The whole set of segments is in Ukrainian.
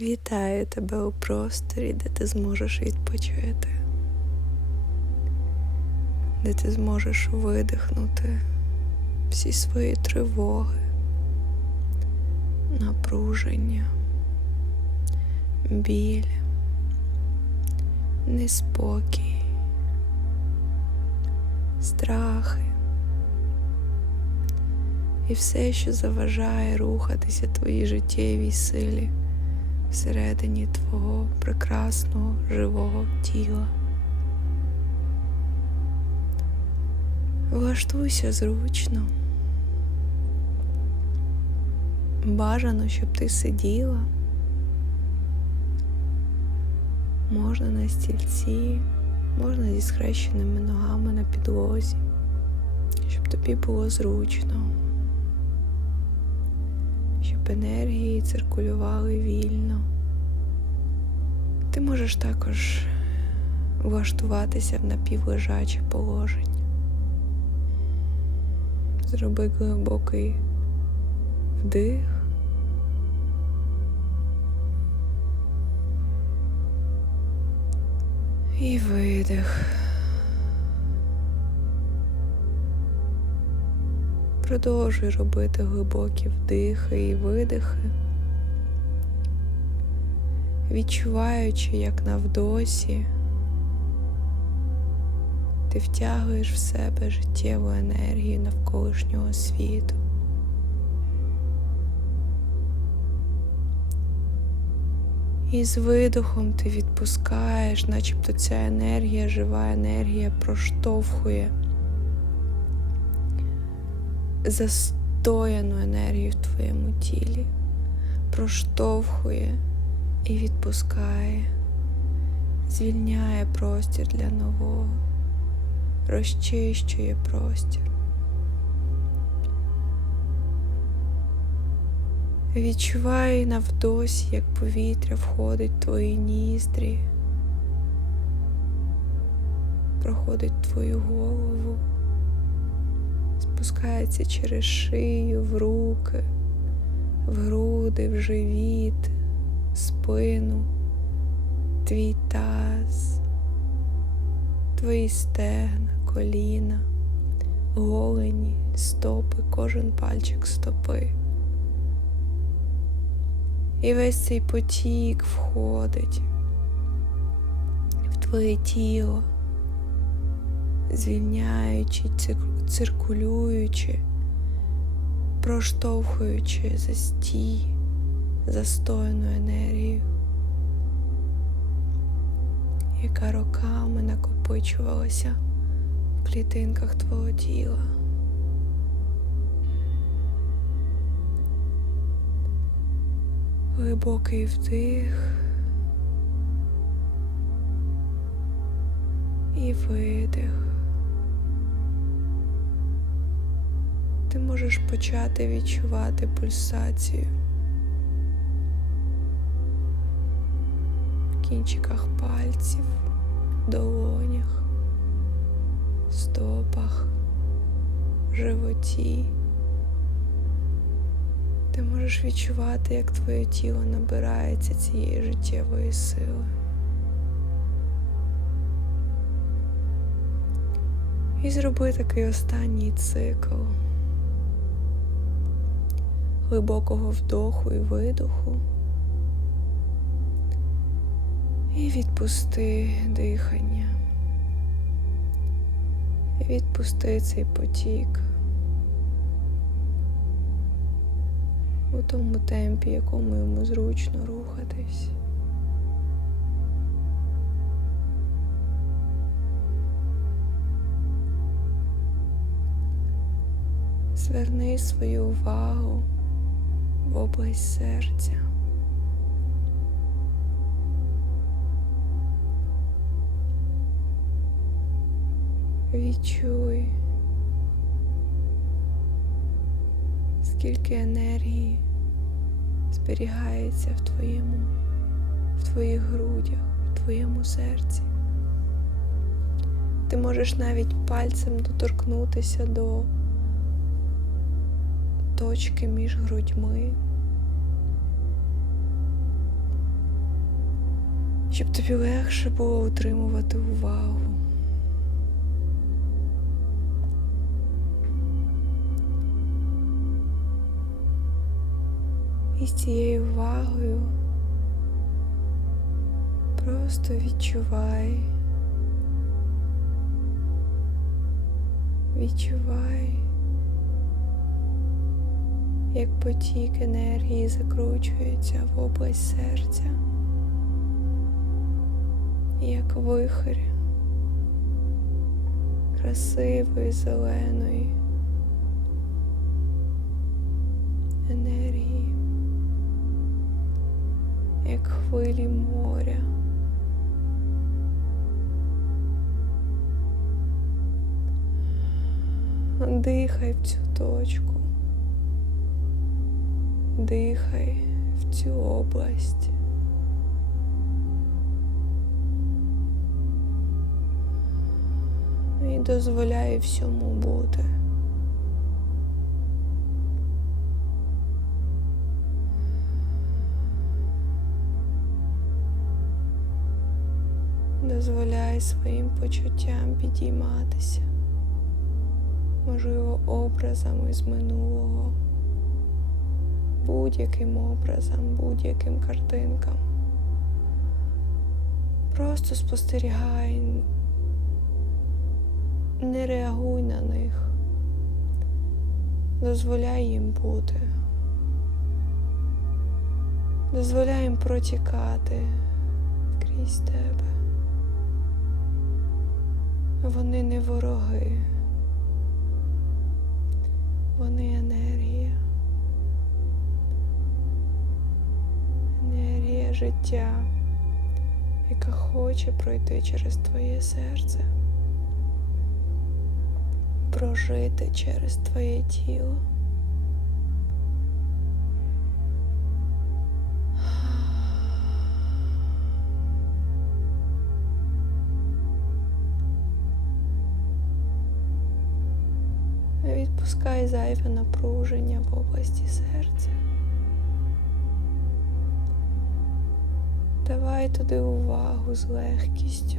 Вітаю тебе у просторі, де ти зможеш відпочити, де ти зможеш видихнути всі свої тривоги, напруження, біль, неспокій, страхи. І все, що заважає рухатися твоїй життєвій силі всередині твого прекрасного живого тіла. Влаштуйся зручно. Бажано, щоб ти сиділа. Можна на стільці, можна зі схрещеними ногами на підлозі, щоб тобі було зручно енергії циркулювали вільно. Ти можеш також влаштуватися в напівлежаче положення. Зроби глибокий вдих. І видих. Продовжуй робити глибокі вдихи і видихи, відчуваючи, як навдосі ти втягуєш в себе життєву енергію навколишнього світу. І з видохом ти відпускаєш, начебто ця енергія, жива енергія проштовхує застояну енергію в твоєму тілі, проштовхує і відпускає, звільняє простір для нового, розчищує простір. Відчувай навдосі, як повітря входить в твої ніздрі, проходить в твою голову спускається через шию, в руки, в груди, в живіт, спину, твій таз, твої стегна, коліна, голені, стопи, кожен пальчик стопи. І весь цей потік входить в твоє тіло звільняючи, циркулюючи, проштовхуючи застій, застояну енергію, яка роками накопичувалася в клітинках твого тіла. Глибокий вдих і видих. Ти можеш почати відчувати пульсацію в кінчиках пальців, долонях, стопах, животі. Ти можеш відчувати, як твоє тіло набирається цієї життєвої сили. І зроби такий останній цикл глибокого вдоху і видоху. І відпусти дихання. Відпусти цей потік у тому темпі, якому йому зручно рухатись. Зверни свою увагу в область серця. Відчуй, скільки енергії зберігається в твоєму, в твоїх грудях, в твоєму серці. Ти можеш навіть пальцем доторкнутися до точки між грудьми щоб тобі легше було утримувати увагу. І з цією увагою просто відчувай. Відчувай, як потік енергії закручується в область серця, як вихрь красивої зеленої енергії, як хвилі моря. Дихай в цю точку. Дихай в цю область. І дозволяй всьому бути. Дозволяй своїм почуттям підійматися можливо, образами з минулого, будь-яким образом, будь-яким картинкам. Просто спостерігай, не реагуй на них, дозволяй їм бути, дозволяй їм протікати крізь тебе. Вони не вороги. Життя, яка хоче пройти через твоє серце, прожити через твоє тіло. Відпускай зайве напруження в області серця. Туди увагу з легкістю.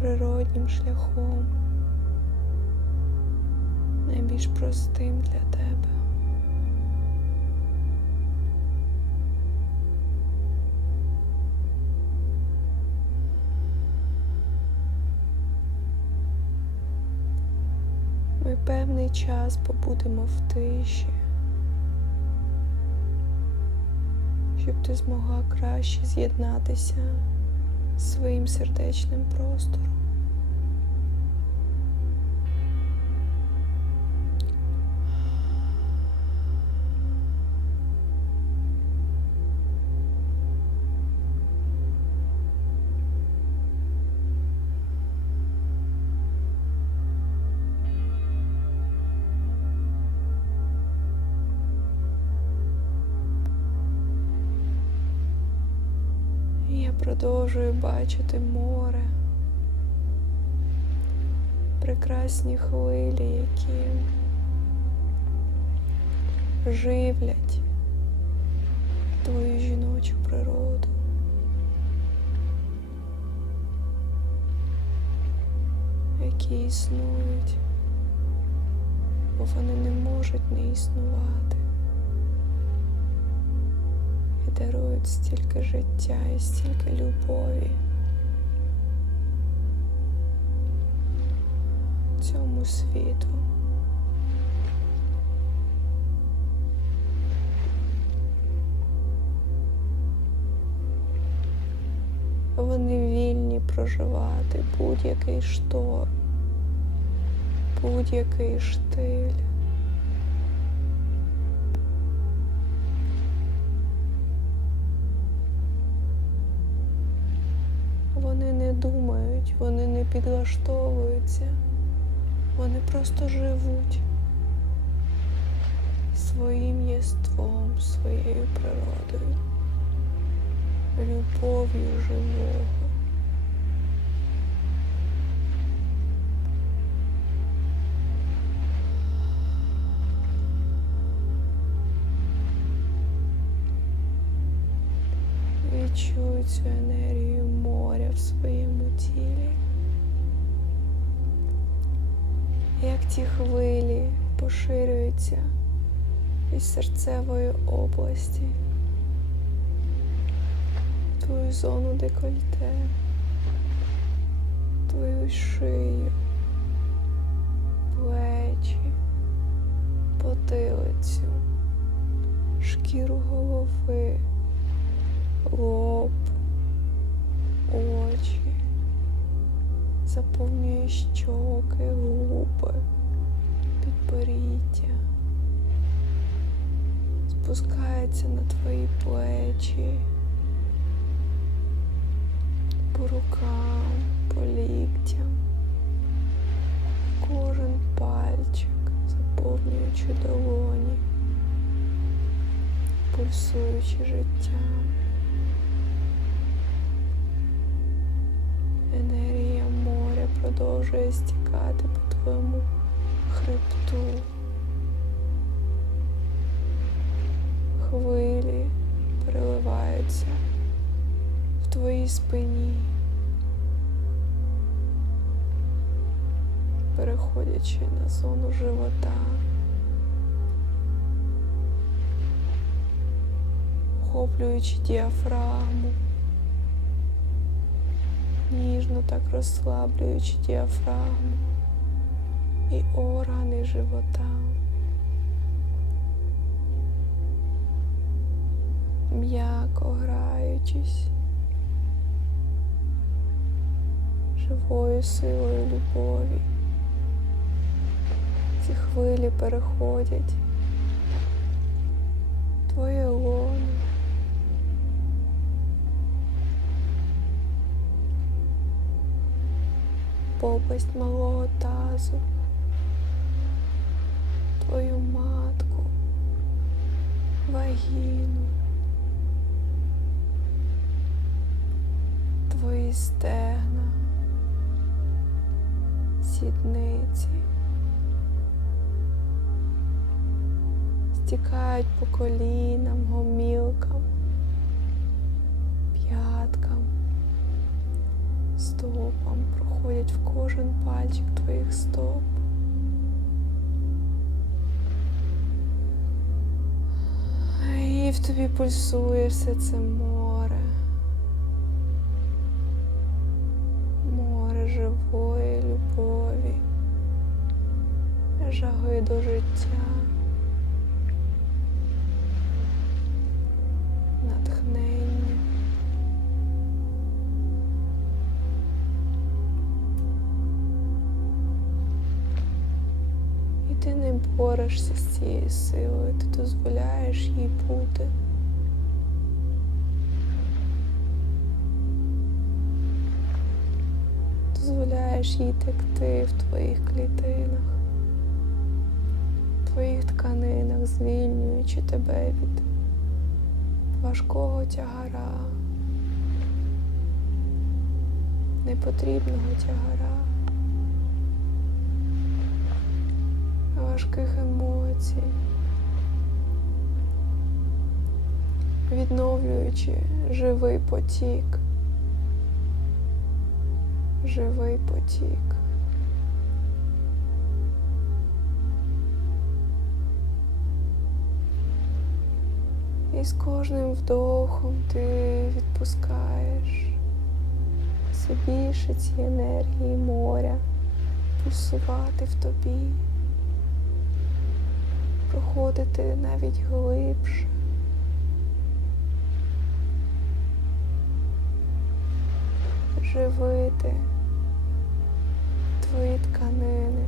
Природнім шляхом, найбільш простим для тебе. Час побудемо в тиші, щоб ти змогла краще з'єднатися з своїм сердечним простором. Продовжую бачити море, прекрасні хвилі, які живлять твою жіночу природу. Які існують, бо вони не можуть не існувати дарують стільки життя і стільки любові цьому світу. Вони вільні проживати будь-який шторм, будь-який штиль. думають, вони не підлаштовуються, вони просто живуть своїм єством, своєю природою, любов'ю живого. Відчують цю енергію в своєму тілі. Як ті хвилі поширюються із серцевої області, твою зону декольте, твою шию, плечі, потилицю, шкіру голови, лоб, очі, заповнює щоки, губи, підборіддя, спускається на твої плечі, по рукам, по ліктям, кожен пальчик, заповнюючи долоні, пульсуючи життям. Продовжує стікати по твоєму хребту. Хвилі переливаються в твоїй спині, переходячи на зону живота. Охоплюючи діафрагму ніжно так розслаблюючи діафрагму і органи живота. М'яко граючись живою силою любові. Ці хвилі переходять твоє лоно. Попасть малого тазу, твою матку, вагіну, твої стегна, сідниці, стікають по колінам, гомілкам, стопам, проходять в кожен пальчик твоїх стоп. І в тобі пульсує все це море. Борешся з цією силою, ти дозволяєш їй бути. Дозволяєш їй текти в твоїх клітинах, в твоїх тканинах, звільнюючи тебе від важкого тягара, непотрібного тягара. Важких емоцій, відновлюючи живий потік, живий потік. І з кожним вдохом ти відпускаєш все більше цієї енергії моря пульсувати в тобі проходити навіть глибше. Живити твої тканини,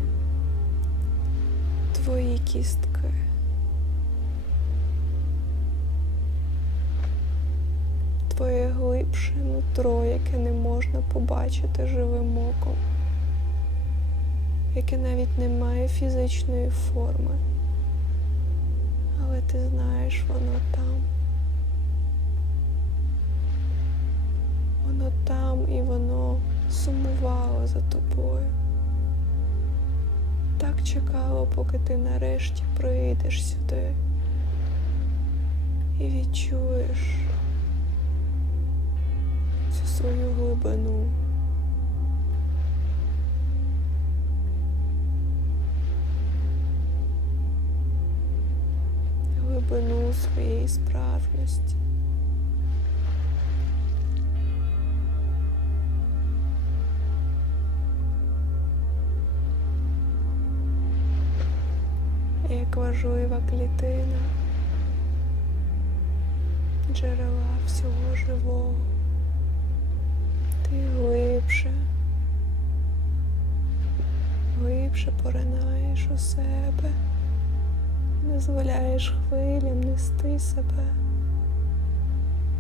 твої кістки. Твоє глибше нутро, яке не можна побачити живим оком, яке навіть не має фізичної форми але ти знаєш, воно там. Воно там і воно сумувало за тобою. Так чекало, поки ти нарешті прийдеш сюди і відчуєш цю свою глибину. Своєї справжності. Як важлива клітина джерела всього живого. Ти глибше, глибше поринаєш у себе, дозволяєш хвилям нести себе,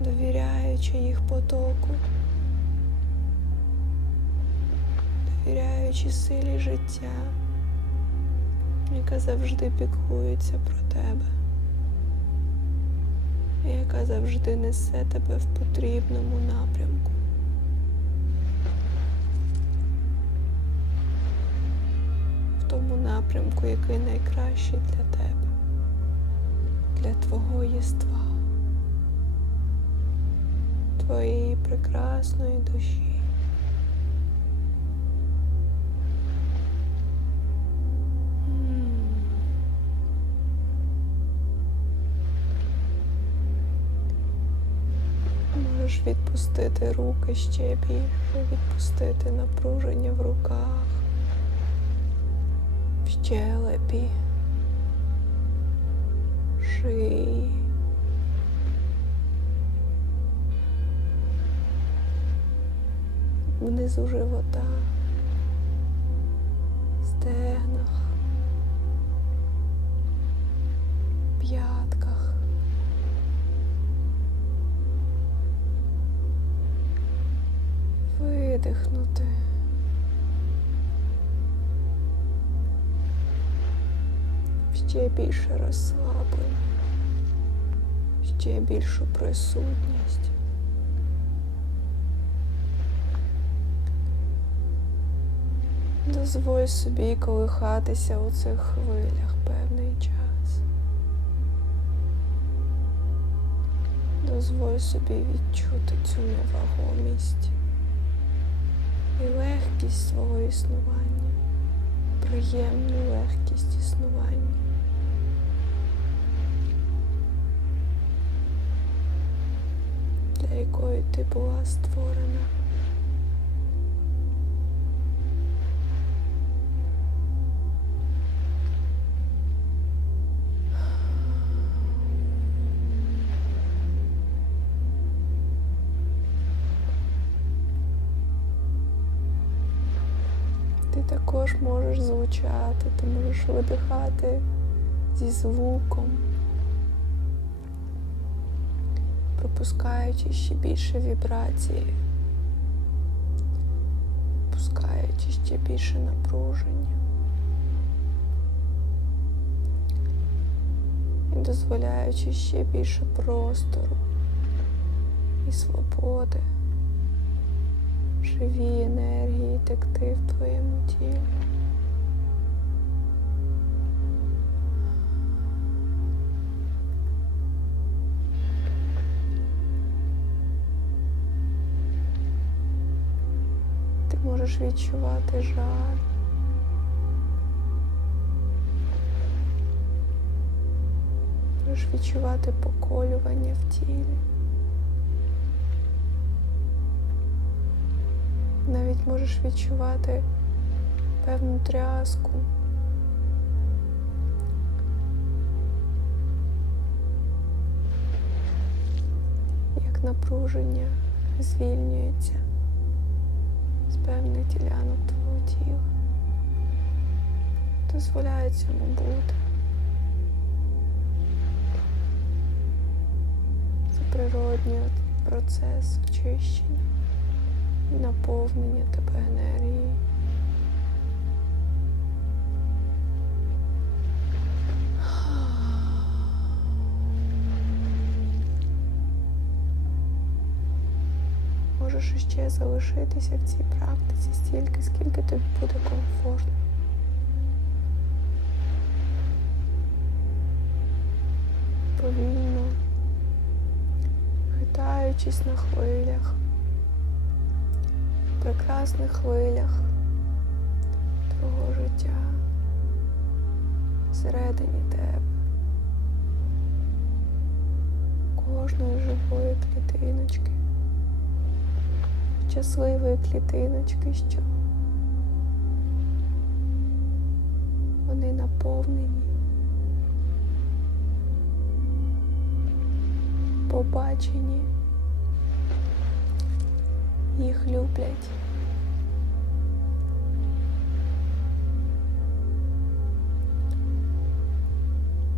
довіряючи їх потоку, довіряючи силі життя, яка завжди піклується про тебе яка завжди несе тебе в потрібному напрямку. Тому напрямку, який найкращий для тебе, для твого єства, твоєї прекрасної душі. Можеш відпустити руки ще більше, відпустити напруження в руках, в щелепі, шиї. Внизу живота, стегнах, п'ятках. видихнути. Ще більше розслаблення, ще більшу присутність. Дозволь собі колихатися у цих хвилях певний час. Дозволь собі відчути цю невагомість і легкість свого існування, приємну легкість існування. Якої ти була створена. Ти також можеш звучати, ти можеш видихати зі звуком, пропускаючи ще більше вібрації, пускаючи ще більше напруження. І дозволяючи ще більше простору і свободи живі енергії текти в твоєму тілі. Можеш відчувати жар. Можеш відчувати поколювання в тілі. Навіть можеш відчувати певну тряску. Як напруження звільнюється певних ділянок твого тіла. Дозволяє цьому бути. Це природній процес очищення і наповнення тебе енергією. Можеш ще залишитися в цій практиці стільки, скільки тобі буде комфортно. Повільно, хитаючись на хвилях, прекрасних хвилях твого життя всередині тебе, кожної живої клітиночки, щасливої клітиночки, що вони наповнені. Побачені, їх люблять.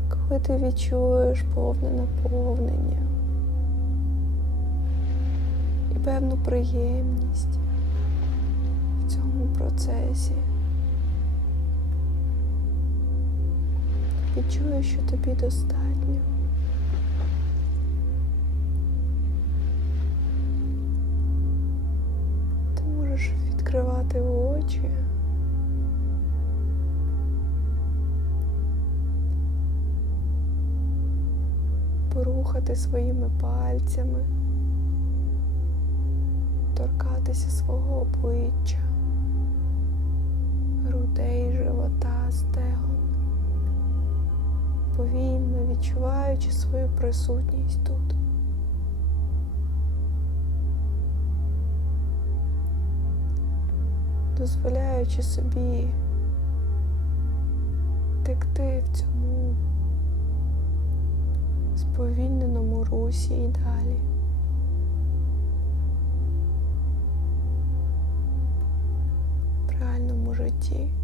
Коли ти відчуєш повне наповнення певну приємність в цьому процесі, відчуєш, що тобі достатньо. Ти можеш відкривати очі. порухати своїми пальцями, торкатися свого обличчя, грудей, живота, стегон, повільно відчуваючи свою присутність тут. Дозволяючи собі текти в цьому сповільненому русі і далі. to.